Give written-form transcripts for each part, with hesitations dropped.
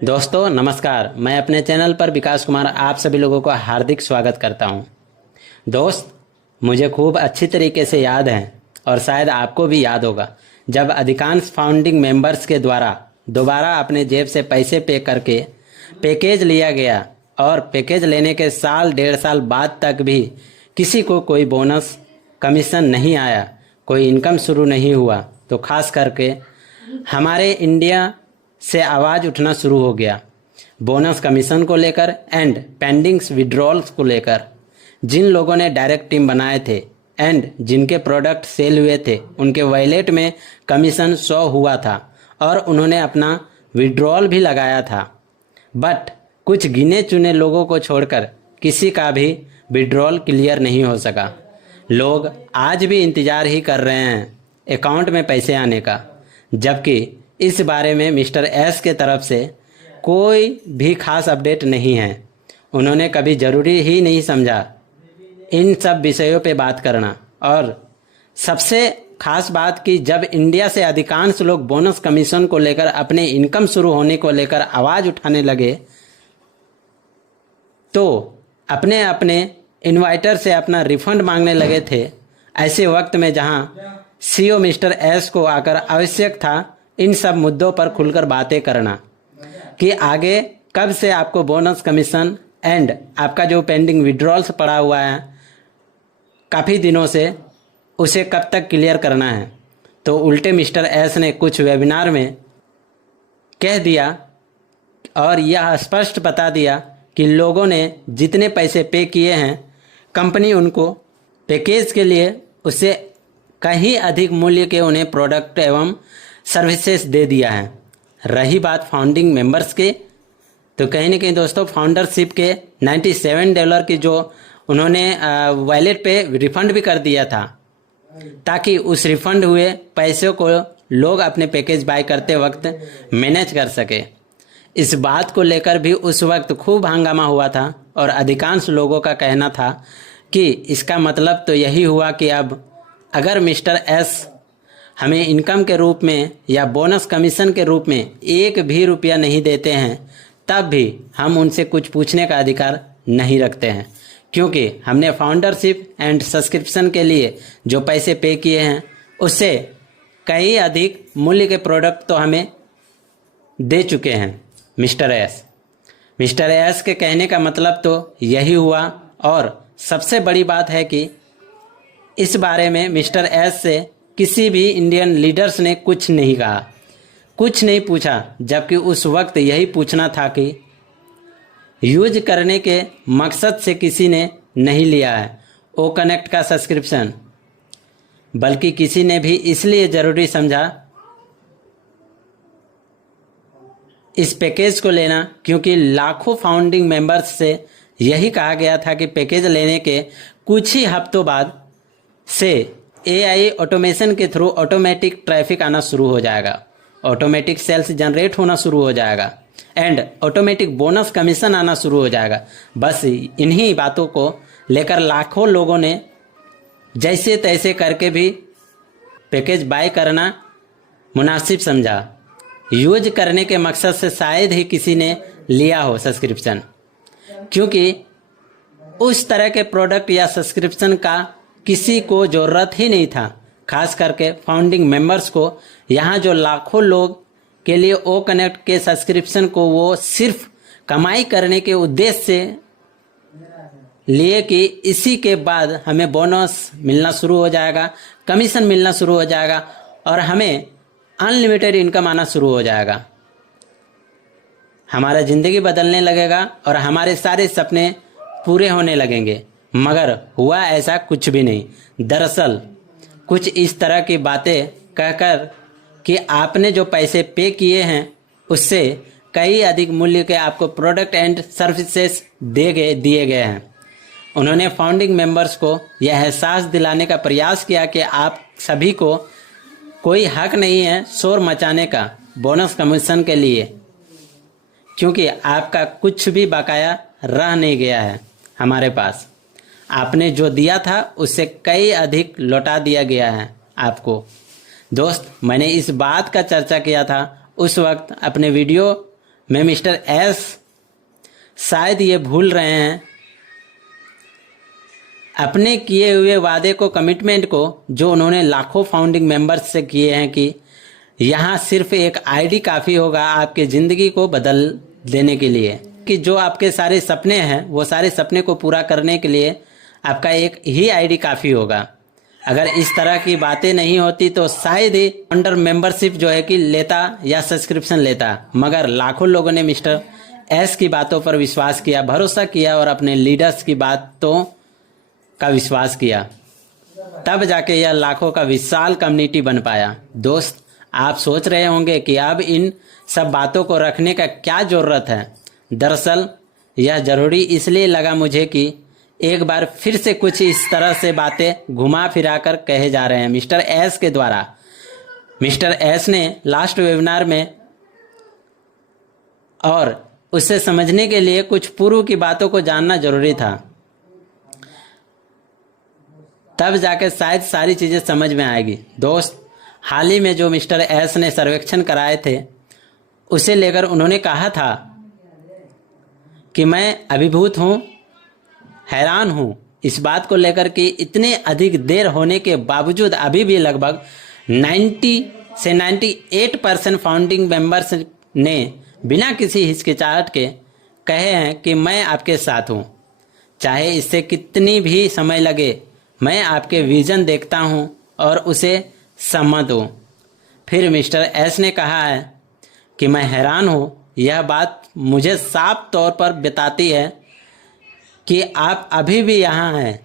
दोस्तों नमस्कार। मैं अपने चैनल पर विकास कुमार आप सभी लोगों का हार्दिक स्वागत करता हूं। दोस्त, मुझे खूब अच्छी तरीके से याद है और शायद आपको भी याद होगा जब अधिकांश फाउंडिंग मेंबर्स के द्वारा दोबारा अपने जेब से पैसे पे करके पैकेज लिया गया और पैकेज लेने के साल डेढ़ साल बाद तक भी किसी को कोई बोनस कमीशन नहीं आया, कोई इनकम शुरू नहीं हुआ, तो खास करके हमारे इंडिया से आवाज़ उठना शुरू हो गया बोनस कमीशन को लेकर एंड पेंडिंग्स विड्रॉल्स को लेकर। जिन लोगों ने डायरेक्ट टीम बनाए थे एंड जिनके प्रोडक्ट सेल हुए थे उनके वॉलेट में कमीशन शो हुआ था और उन्होंने अपना विड्रॉल भी लगाया था, बट कुछ गिने चुने लोगों को छोड़कर किसी का भी विड्रॉल क्लियर नहीं हो सका। लोग आज भी इंतज़ार ही कर रहे हैं अकाउंट में पैसे आने का, जबकि इस बारे में मिस्टर एस के तरफ से कोई भी खास अपडेट नहीं है। उन्होंने कभी ज़रूरी ही नहीं समझा इन सब विषयों पे बात करना। और सबसे खास बात कि जब इंडिया से अधिकांश लोग बोनस कमीशन को लेकर अपने इनकम शुरू होने को लेकर आवाज़ उठाने लगे तो अपने अपने इन्वाइटर से अपना रिफंड मांगने लगे थे। ऐसे वक्त में जहां सीईओ मिस्टर एस को आकर आवश्यक था इन सब मुद्दों पर खुलकर बातें करना कि आगे कब से आपको बोनस कमीशन एंड आपका जो पेंडिंग विड्रॉल्स पड़ा हुआ है काफ़ी दिनों से, उसे कब तक क्लियर करना है। तो उल्टे मिस्टर एस ने कुछ वेबिनार में कह दिया और यह स्पष्ट बता दिया कि लोगों ने जितने पैसे पे किए हैं कंपनी उनको पैकेज के लिए उससे कहीं अधिक मूल्य के उन्हें प्रोडक्ट एवं सर्विसेज दे दिया है। रही बात फाउंडिंग मेंबर्स के, तो कहीं ना कहीं दोस्तों फाउंडरशिप के $97 की जो उन्होंने वॉलेट पे रिफंड भी कर दिया था ताकि उस रिफंड हुए पैसों को लोग अपने पैकेज बाय करते वक्त मैनेज कर सके। इस बात को लेकर भी उस वक्त खूब हंगामा हुआ था और अधिकांश लोगों का कहना था कि इसका मतलब तो यही हुआ कि अब अगर मिस्टर एस हमें इनकम के रूप में या बोनस कमीशन के रूप में एक भी रुपया नहीं देते हैं तब भी हम उनसे कुछ पूछने का अधिकार नहीं रखते हैं, क्योंकि हमने फाउंडरशिप एंड सब्सक्रिप्शन के लिए जो पैसे पे किए हैं उससे कई अधिक मूल्य के प्रोडक्ट तो हमें दे चुके हैं मिस्टर एस के कहने का मतलब तो यही हुआ। और सबसे बड़ी बात है कि इस बारे में मिस्टर एस से किसी भी इंडियन लीडर्स ने कुछ नहीं कहा, कुछ नहीं पूछा, जबकि उस वक्त यही पूछना था कि यूज करने के मकसद से किसी ने नहीं लिया है ओ कनेक्ट का सब्सक्रिप्शन, बल्कि किसी ने भी इसलिए ज़रूरी समझा इस पैकेज को लेना क्योंकि लाखों फाउंडिंग मेंबर्स से यही कहा गया था कि पैकेज लेने के कुछ ही हफ्तों बाद से एआई ऑटोमेशन के थ्रू ऑटोमेटिक ट्रैफिक आना शुरू हो जाएगा, ऑटोमेटिक सेल्स जनरेट होना शुरू हो जाएगा एंड ऑटोमेटिक बोनस कमीशन आना शुरू हो जाएगा। बस इन्हीं बातों को लेकर लाखों लोगों ने जैसे तैसे करके भी पैकेज बाय करना मुनासिब समझा। यूज करने के मकसद से शायद ही किसी ने लिया हो सब्सक्रिप्शन, क्योंकि उस तरह के प्रोडक्ट या सब्सक्रिप्शन का किसी को ज़रूरत ही नहीं था, खास करके फाउंडिंग मेंबर्स को। यहाँ जो लाखों लोग के लिए ओ कनेक्ट के सब्सक्रिप्शन को वो सिर्फ कमाई करने के उद्देश्य से लिए कि इसी के बाद हमें बोनस मिलना शुरू हो जाएगा, कमीशन मिलना शुरू हो जाएगा और हमें अनलिमिटेड इनकम आना शुरू हो जाएगा, हमारा ज़िंदगी बदलने लगेगा और हमारे सारे सपने पूरे होने लगेंगे। मगर हुआ ऐसा कुछ भी नहीं। दरअसल कुछ इस तरह की बातें कहकर कि आपने जो पैसे पे किए हैं उससे कई अधिक मूल्य के आपको प्रोडक्ट एंड सर्विसेज दिए गए हैं। उन्होंने फाउंडिंग मेंबर्स को यह एहसास दिलाने का प्रयास किया कि आप सभी को कोई हक नहीं है शोर मचाने का बोनस कमीशन के लिए, क्योंकि आपका कुछ भी बकाया रह नहीं गया है हमारे पास। आपने जो दिया था उससे कई अधिक लौटा दिया गया है आपको। दोस्त, मैंने इस बात का चर्चा किया था उस वक्त अपने वीडियो में मिस्टर एस शायद ये भूल रहे हैं अपने किए हुए वादे को, कमिटमेंट को, जो उन्होंने लाखों फाउंडिंग मेंबर्स से किए हैं कि यहाँ सिर्फ एक आईडी काफ़ी होगा आपके ज़िंदगी को बदल देने के लिए, कि जो आपके सारे सपने हैं वो सारे सपने को पूरा करने के लिए आपका एक ही आईडी काफ़ी होगा। अगर इस तरह की बातें नहीं होती तो शायद ही अंडर मेंबरशिप जो है कि लेता या सब्सक्रिप्शन लेता, मगर लाखों लोगों ने मिस्टर एस की बातों पर विश्वास किया, भरोसा किया और अपने लीडर्स की बातों का विश्वास किया, तब जाके यह लाखों का विशाल कम्युनिटी बन पाया। दोस्त, आप सोच रहे होंगे कि अब इन सब बातों को रखने का क्या ज़रूरत है। दरअसल यह ज़रूरी इसलिए लगा मुझे कि एक बार फिर से कुछ इस तरह से बातें घुमा फिरा कर कहे जा रहे हैं मिस्टर एस के द्वारा। मिस्टर एस ने लास्ट वेबिनार में, और उससे समझने के लिए कुछ पूर्व की बातों को जानना जरूरी था, तब जाकर शायद सारी चीज़ें समझ में आएगी। दोस्त, हाल ही में जो मिस्टर एस ने सर्वेक्षण कराए थे उसे लेकर उन्होंने कहा था कि मैं अभिभूत हूँ, हैरान हूँ इस बात को लेकर कि इतने अधिक देर होने के बावजूद अभी भी लगभग 90 से 98% फाउंडिंग मेंबर्स ने बिना किसी हिचकिचाहट के कहे हैं कि मैं आपके साथ हूँ, चाहे इससे कितनी भी समय लगे। मैं आपके विज़न देखता हूँ और उसे सहमत हूँ। फिर मिस्टर एस ने कहा है कि मैं हैरान हूँ, यह बात मुझे साफ तौर पर बताती है कि आप अभी भी यहाँ हैं,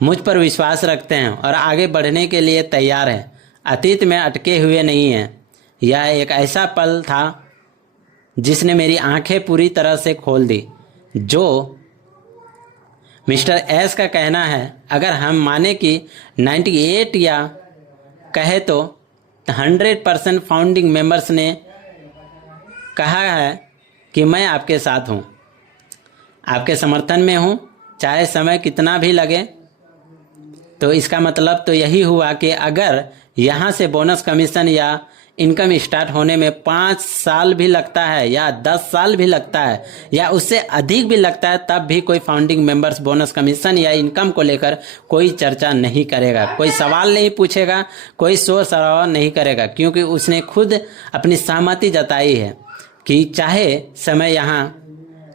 मुझ पर विश्वास रखते हैं और आगे बढ़ने के लिए तैयार हैं, अतीत में अटके हुए नहीं हैं। यह एक ऐसा पल था जिसने मेरी आंखें पूरी तरह से खोल दी। जो मिस्टर एस का कहना है, अगर हम माने कि 98 या कहे तो 100% फाउंडिंग मेंबर्स ने कहा है कि मैं आपके साथ हूँ, आपके समर्थन में हूँ, चाहे समय कितना भी लगे। तो इसका मतलब तो यही हुआ कि अगर यहाँ से बोनस कमीशन या इनकम स्टार्ट होने में 5 साल भी लगता है या 10 साल भी लगता है या उससे अधिक भी लगता है, तब भी कोई फाउंडिंग मेंबर्स बोनस कमीशन या इनकम को लेकर कोई चर्चा नहीं करेगा, कोई सवाल नहीं पूछेगा, कोई शोर शराबा नहीं करेगा, क्योंकि उसने खुद अपनी सहमति जताई है कि चाहे समय यहाँ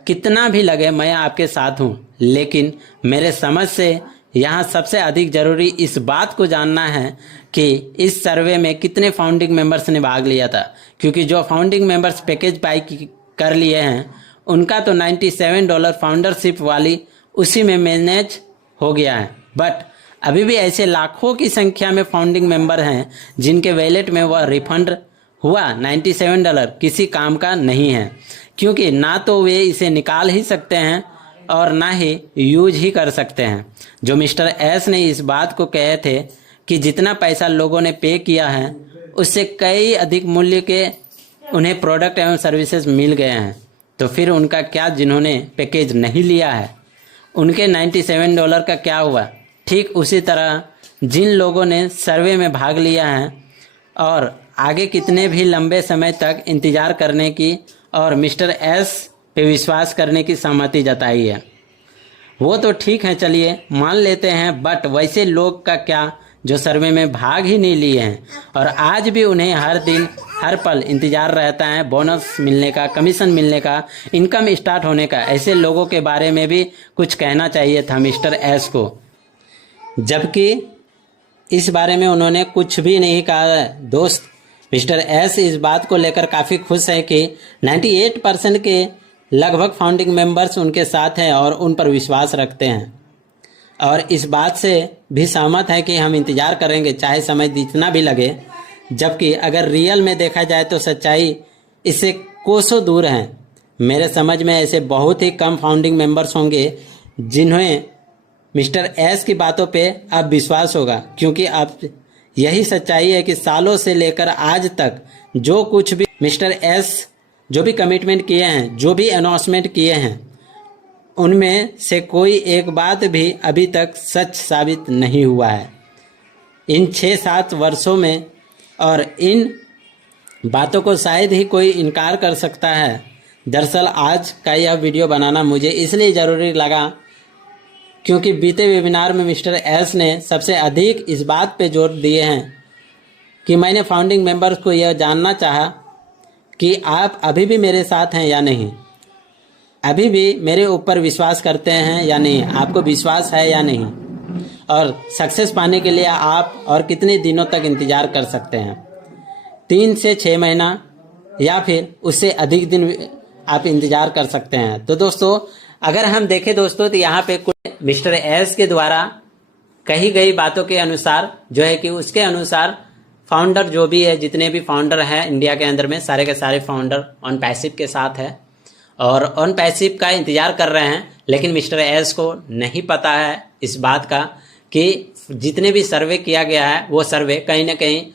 कितना भी लगे मैं आपके साथ हूँ। लेकिन मेरे समझ से यहाँ सबसे अधिक ज़रूरी इस बात को जानना है कि इस सर्वे में कितने फाउंडिंग मेंबर्स ने भाग लिया था, क्योंकि जो फाउंडिंग मेंबर्स पैकेज बाई कर लिए हैं उनका तो $97 फाउंडरशिप वाली उसी में मैनेज हो गया है। बट अभी भी ऐसे लाखों की संख्या में फाउंडिंग मेंबर हैं जिनके वैलेट में वह रिफंड हुआ $97 किसी काम का नहीं है, क्योंकि ना तो वे इसे निकाल ही सकते हैं और ना ही यूज ही कर सकते हैं। जो मिस्टर एस ने इस बात को कहे थे कि जितना पैसा लोगों ने पे किया है उससे कई अधिक मूल्य के उन्हें प्रोडक्ट एवं सर्विसेज मिल गए हैं, तो फिर उनका क्या जिन्होंने पैकेज नहीं लिया है उनके $97 का क्या हुआ। ठीक उसी तरह जिन लोगों ने सर्वे में भाग लिया है और आगे कितने भी लंबे समय तक इंतज़ार करने की और मिस्टर एस पे विश्वास करने की सहमति जताई है, वो तो ठीक है, चलिए मान लेते हैं। बट वैसे लोग का क्या जो सर्वे में भाग ही नहीं लिए हैं और आज भी उन्हें हर दिन हर पल इंतज़ार रहता है बोनस मिलने का, कमीशन मिलने का, इनकम स्टार्ट होने का। ऐसे लोगों के बारे में भी कुछ कहना चाहिए था मिस्टर एस को, जबकि इस बारे में उन्होंने कुछ भी नहीं कहा। दोस्त, मिस्टर एस इस बात को लेकर काफ़ी खुश है कि 98% के लगभग फाउंडिंग मेंबर्स उनके साथ हैं और उन पर विश्वास रखते हैं, और इस बात से भी सहमत है कि हम इंतज़ार करेंगे चाहे समय जितना भी लगे। जबकि अगर रियल में देखा जाए तो सच्चाई इससे कोसों दूर है। मेरे समझ में ऐसे बहुत ही कम फाउंडिंग मेंबर्स होंगे जिन्हें मिस्टर एस की बातों पे अब विश्वास होगा, क्योंकि अब यही सच्चाई है कि सालों से लेकर आज तक जो कुछ भी मिस्टर एस जो भी कमिटमेंट किए हैं, जो भी अनाउंसमेंट किए हैं, उनमें से कोई एक बात भी अभी तक सच साबित नहीं हुआ है इन 6-7 वर्षों में। और इन बातों को शायद ही कोई इनकार कर सकता है। दरअसल आज का यह वीडियो बनाना मुझे इसलिए ज़रूरी लगा क्योंकि बीते वेबिनार में मिस्टर एस ने सबसे अधिक इस बात पे जोर दिए हैं कि मैंने फाउंडिंग मेंबर्स को यह जानना चाहा कि आप अभी भी मेरे साथ हैं या नहीं, अभी भी मेरे ऊपर विश्वास करते हैं या नहीं, आपको विश्वास है या नहीं, और सक्सेस पाने के लिए आप और कितने दिनों तक इंतज़ार कर सकते हैं, 3 से 6 महीना या फिर उससे अधिक दिन आप इंतज़ार कर सकते हैं। तो दोस्तों अगर हम देखें दोस्तों तो यहाँ पे कुछ मिस्टर एस के द्वारा कही गई बातों के अनुसार जो है कि उसके अनुसार फाउंडर जो भी है, जितने भी फाउंडर हैं इंडिया के अंदर में, सारे के सारे फाउंडर ऑन पैसिव के साथ है और ऑन पैसिव का इंतज़ार कर रहे हैं। लेकिन मिस्टर एस को नहीं पता है इस बात का कि जितने भी सर्वे किया गया है वो सर्वे कहीं ना कहीं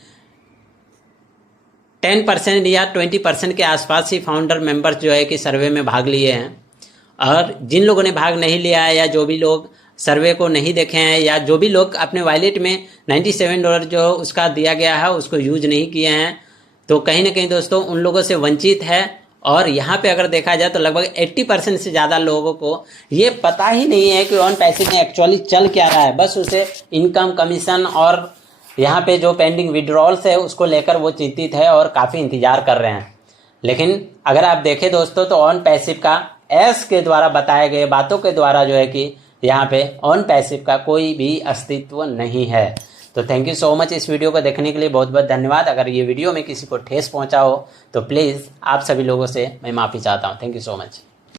10% या 20% के आसपास ही फाउंडर मेंबर्स जो है कि सर्वे में भाग लिए हैं, और जिन लोगों ने भाग नहीं लिया है या जो भी लोग सर्वे को नहीं देखे हैं या जो भी लोग अपने वॉलेट में $97 जो उसका दिया गया है उसको यूज नहीं किए हैं, तो कहीं ना कहीं दोस्तों उन लोगों से वंचित है। और यहाँ पे अगर देखा जाए तो लगभग 80% से ज़्यादा लोगों को ये पता ही नहीं है कि ऑन पैसिव में एक्चुअली चल क्या रहा है। बस उसे इनकम, कमीशन और यहाँ पे जो पेंडिंग विड्रॉल्स है उसको लेकर वो चिंतित है और काफ़ी इंतज़ार कर रहे हैं। लेकिन अगर आप देखें दोस्तों तो ऑन पैसिव का एस के द्वारा बताए गए बातों के द्वारा जो है कि यहाँ पे ऑन पैसिव का कोई भी अस्तित्व नहीं है। तो थैंक यू सो मच इस वीडियो को देखने के लिए, बहुत बहुत धन्यवाद। अगर ये वीडियो में किसी को ठेस पहुँचा हो तो प्लीज़ आप सभी लोगों से मैं माफ़ी चाहता हूँ। Thank you so much.